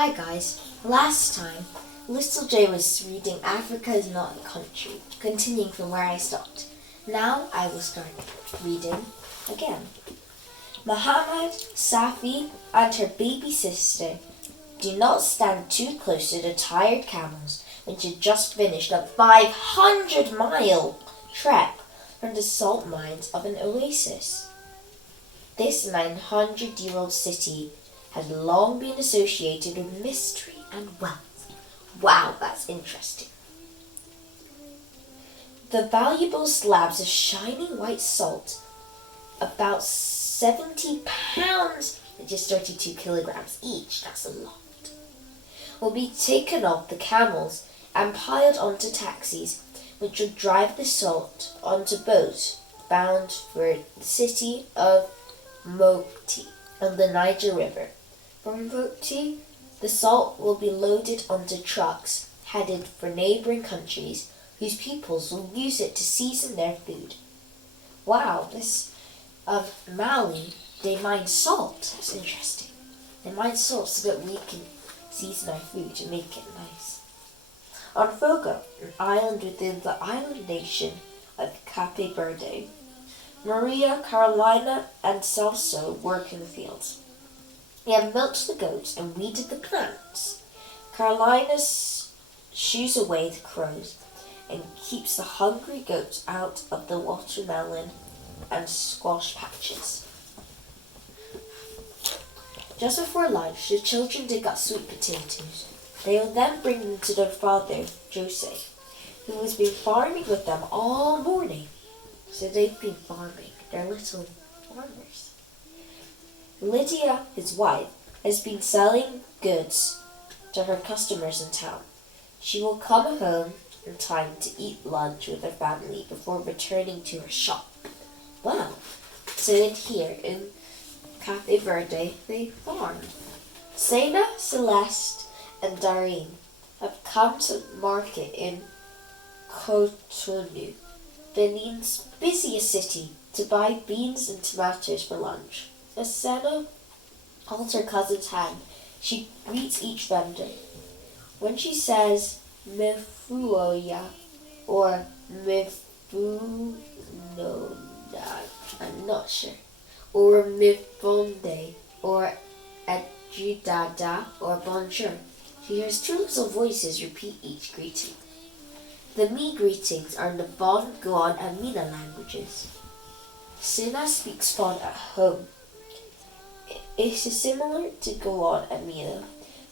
Hi guys, last time Little J was reading Africa is Not a Country, continuing from where I stopped. Now I will start reading again. Muhammad, Safi and her baby sister do not stand too close to the tired camels which had just finished a 500-mile trek from the salt mines of an oasis. This 900-year-old city had long been associated with mystery and wealth. Wow, that's interesting. The valuable slabs of shining white salt, about 70 pounds, just 32 kilograms each, that's a lot, will be taken off the camels and piled onto taxis, which will drive the salt onto boats bound for the city of Mopti on the Niger River. From Mopti, the salt will be loaded onto trucks headed for neighboring countries whose peoples will use it to season their food. Wow, this of Mali, they mine salt. That's interesting. They mine salt so that we can season our food and make it nice. On Fogo, an island within the island nation of Cape Verde, Maria, Carolina, and Celso work in the fields. They have milked the goats and weeded the plants. Carolina shoos away the crows and keeps the hungry goats out of the watermelon and squash patches. Just before lunch, the children dig up sweet potatoes. They will then bring them to their father, Jose, who has been farming with them all morning. So they've been farming. They're little farmers. Lydia, his wife, has been selling goods to her customers in town. She will come home in time to eat lunch with her family before returning to her shop. Wow. So in here, in Cape Verde, they farm. Sena, Celeste, and Darine have come to market in Cotonou, Benin's busiest city, to buy beans and tomatoes for lunch. As Sena holds her cousin's hand, she greets each vendor. When she says Mefuoya or Mefunona, I'm not sure, or Mifonde or Ajidada or Bonjour, she hears two little voices repeat each greeting. The Me greetings are in the Bon, Guan, and Mina languages. Sena speaks Bon at home. It is similar to Guan and Mina,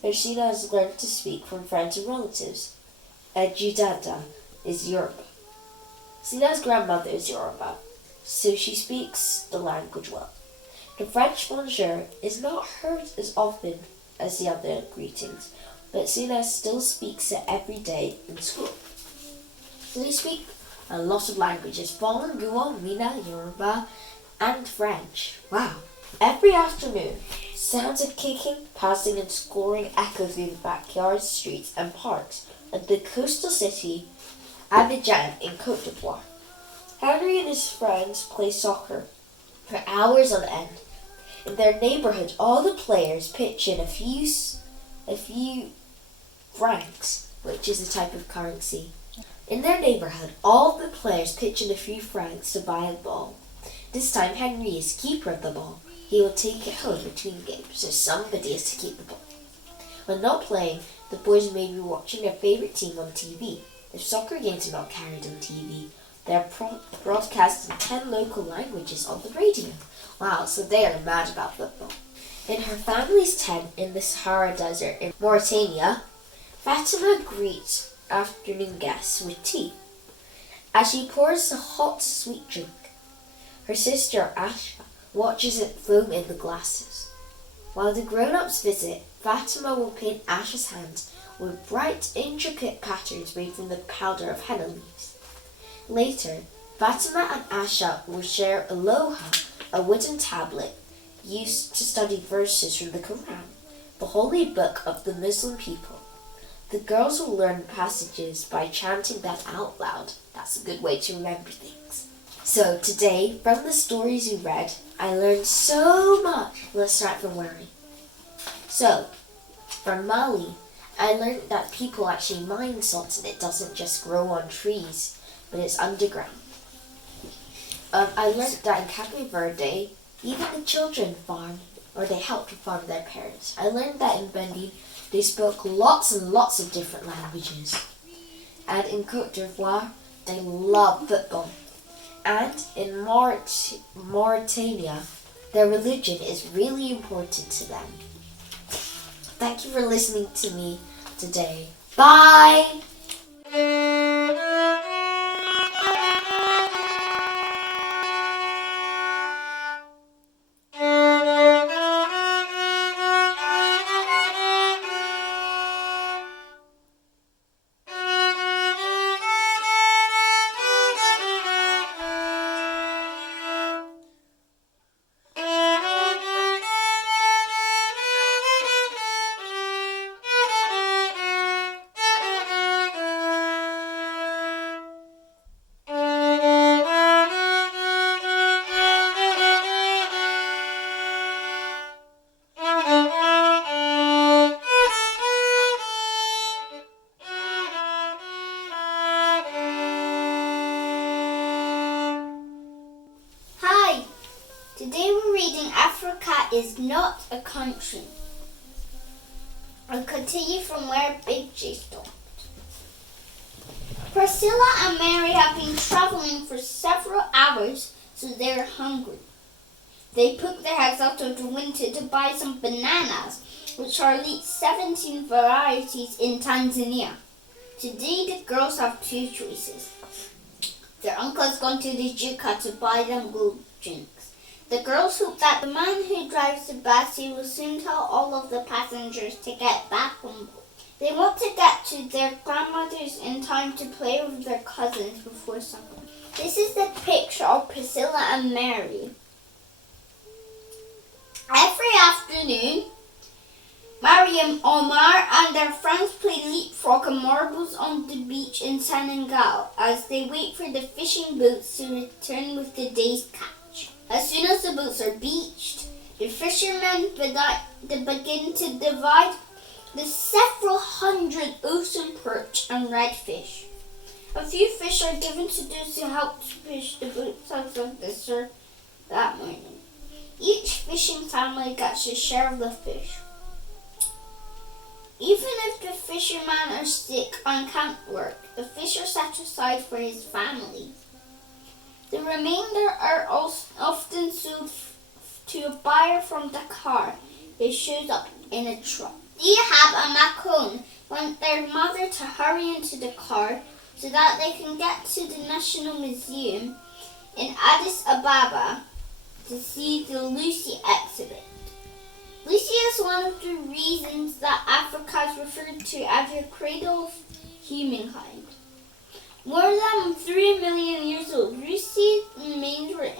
where Sena has learned to speak from friends and relatives. Ajidada is Yoruba. Sena's grandmother is Yoruba, so she speaks the language well. The French bonjour is not heard as often as the other greetings, but Sena still speaks it every day in school. So they speak a lot of languages: Bon, Guan, Mina, Yoruba, and French. Wow. Every afternoon, sounds of kicking, passing, and scoring echo through the backyards, streets, and parks of the coastal city Abidjan in Cote d'Ivoire. Henry and his friends play soccer for hours on end. In their neighborhood, all the players pitch in a few francs, which is a type of currency. In their neighborhood, all the players pitch in a few francs to buy a ball. This time, Henry is keeper of the ball. He will take it home between games, so somebody has to keep the ball. When not playing, the boys may be watching their favorite team on TV. If soccer games are not carried on TV, they are broadcast in 10 local languages on the radio. Wow, so they are mad about football. In her family's tent in the Sahara Desert in Mauritania, Fatima greets afternoon guests with tea. As she pours a hot, sweet drink, her sister Asha watches it foam in the glasses. While the grown-ups visit, Fatima will paint Asha's hands with bright, intricate patterns made from the powder of henna leaves. Later, Fatima and Asha will share Aloha, a wooden tablet used to study verses from the Quran, the holy book of the Muslim people. The girls will learn passages by chanting them out loud. That's a good way to remember things. So today, from the stories we read, I learned so much. Let's start from worry. So, From Mali, I learned that people actually mine salt and it doesn't just grow on trees, but it's underground. I learned that in Cape Verde, even the children farm, or they help to farm their parents. I learned that in Benin, they spoke lots and lots of different languages. And in COTE d'Ivoire, they love football. And in Mauritania, their religion is really important to them. Thank you for listening to me today. Bye! Today we're reading Africa is Not a Country. I'll continue from where Big J stopped. Priscilla and Mary have been traveling for several hours, so they're hungry. They poke their heads out of the window to buy some bananas, which are at least 17 varieties in Tanzania. Today the girls have two choices. Their uncle has gone to the Juka to buy them gold drinks. The girls hope that the man who drives the bus will soon tell all of the passengers to get back on board. They want to get to their grandmother's in time to play with their cousins before supper. This is the picture of Priscilla and Mary. Every afternoon, Mariam, Omar and their friends play leapfrog and marbles on the beach in Senegal as they wait for the fishing boats to return with the day's catch. As soon as the boats are beached, the fishermen begin to divide the several hundred ocean perch and redfish. A few fish are given to those who help to push the boats out of the surf that morning. Each fishing family gets a share of the fish. Even if the fishermen are sick and can't work, the fish are set aside for his family. The remainder are often sold to a buyer from Dakar who shows up in a truck. Dihab and Macron want their mother to hurry into the car so that they can get to the National Museum in Addis Ababa to see the Lucy exhibit. Lucy is one of the reasons that Africa is referred to as the cradle of humankind. More than 3 million years old, Lucy's remains were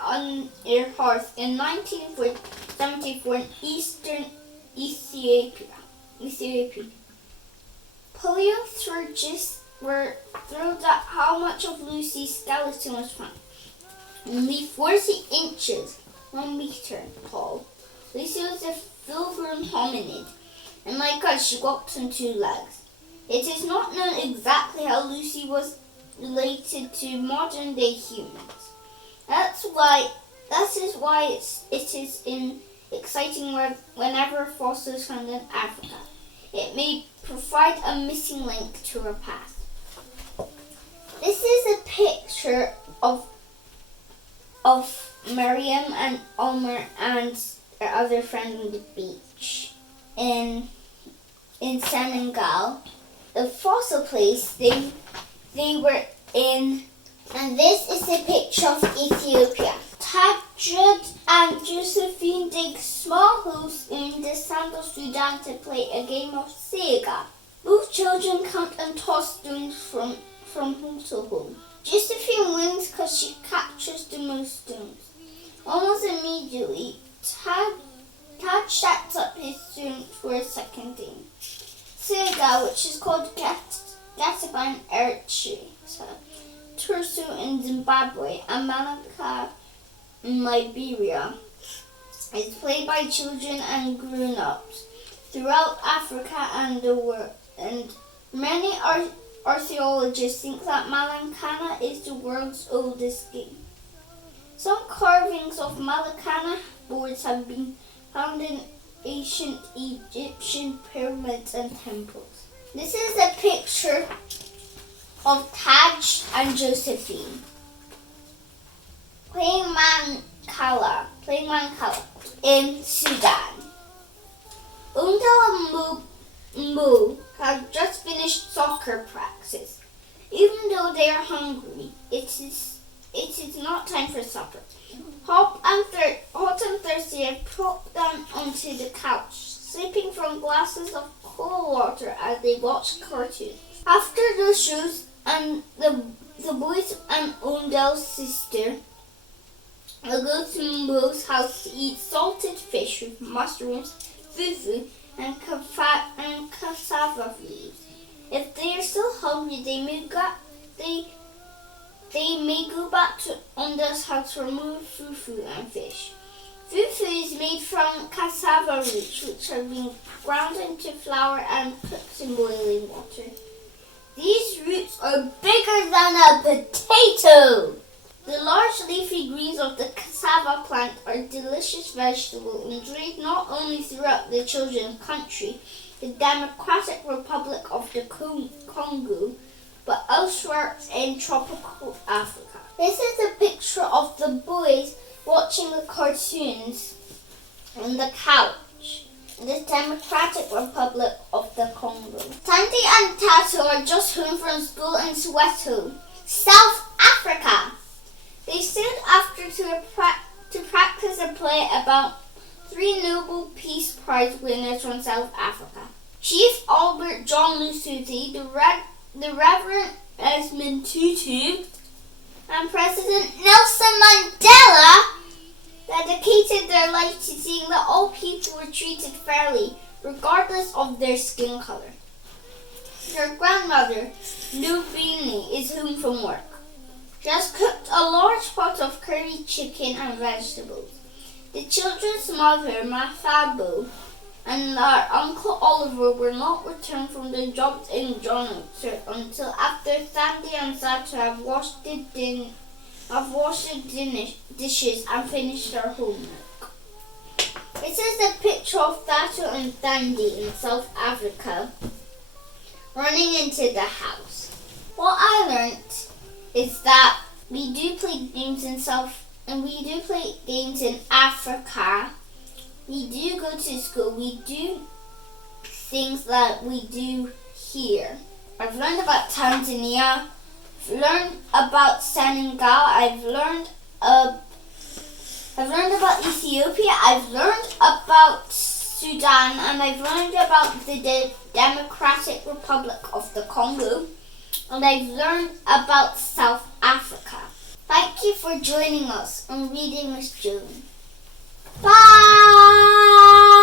on her hearth in 1974 in eastern Ethiopia. Paleontologists were thrilled at how much of Lucy's skeleton was found. Only 40 inches, 1 meter tall, Lucy was a full-grown hominid, and like us, she walked on two legs. It is not known exactly how Lucy was related to modern-day humans. That is why it is exciting whenever fossils found in Africa. It may provide a missing link to our past. This is a picture of Mariam and Omar and their other friend on the beach in Senegal. The fossil place they were in. And this is a picture of Ethiopia. Tajud and Josephine dig small holes in the sand of Sudan to play a game of SENEGAL. Both children count and toss stones from hole to hole. Josephine wins because she captures the most stones. Almost immediately, Taj sets up his stones for a second game. SENEGAL, which is called Gataban Eritrea, Turso in Zimbabwe, and Melnicove in Liberia, is played by children and grown-ups. throughout Africa and the world, and many archaeologists think that Malankana is the world's oldest game. Some carvings of Malakana boards have been found in ancient Egyptian pyramids and temples. This is a picture of Taj and Josephine playing Mancala in Sudan. Undal and Mo have just finished soccer practice. Even though they are hungry, it is not time for supper. Hot and thirsty, I plop them onto the couch, sipping from glasses of cold water as they watch cartoons. After the shows, and the boys and Undal's sister will go to Mo's house to eat salted fish with mushrooms, fufu, and cassava leaves. If they are still hungry, they may go back to Undal's house for more fufu and fish. Fufu is made from cassava roots, which have been ground into flour and cooked in boiling water. These roots are bigger than a potato. The large leafy greens of the cassava plant are delicious vegetables enjoyed not only throughout the children's country, the Democratic Republic of the Congo, but elsewhere in tropical Africa. This is a picture of the boys watching the cartoons on the couch in the Democratic Republic of the Congo. Tandy and Tato are just home from school in Soweto, South Africa. They stayed after to practice a play about 3 Nobel Peace Prize winners from South Africa. Chief Albert John Lusuthi, the Reverend Desmond Tutu, and President Nelson Mandela dedicated their life to seeing that all people were treated fairly, regardless of their skin color. Their grandmother, Lubini, is home from work. She has cooked a large pot of curry chicken and vegetables. The children's mother, Mafabo, and their Uncle Oliver were not returned from their jobs in Johnson until after Sandy and Sato have washed the dishes and finished their homework. This is a picture of Sato and Sandy in South Africa running into the house. What I learnt is that we do play games in Africa. We do go to school. We do things that we do here. I've learned about Tanzania. I've learned about Senegal. I've learned about Ethiopia. I've learned about Sudan, and I've learned about the Democratic Republic of the Congo, and I've learned about South Africa. Thank you for joining us on Reading with Joan. Bye!